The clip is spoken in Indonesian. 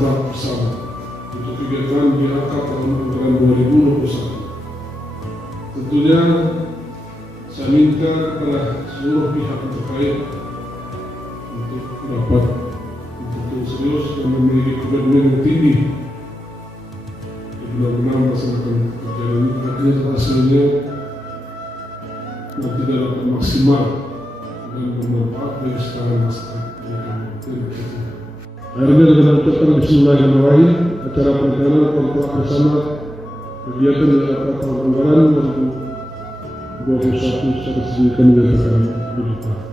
kontrak bersama untuk kegiatan di akad tahun anggaran 2021. Tentunya saya minta kepada seluruh pihak terkait untuk dapat betul serius dan memiliki komitmen yang tinggi benar-benar melaksanakan pekerjaan ini, artinya hasilnya nanti dapat maksimal dan bermanfaat bagi seluruh masyarakat. Akhirnya dengan ucapan Bismillahirrahmanirrahim, acara pernikahan kontrak bersama kegiatan di akad tahun anggaran 2021 secara resmi kami nyatakan dibuka.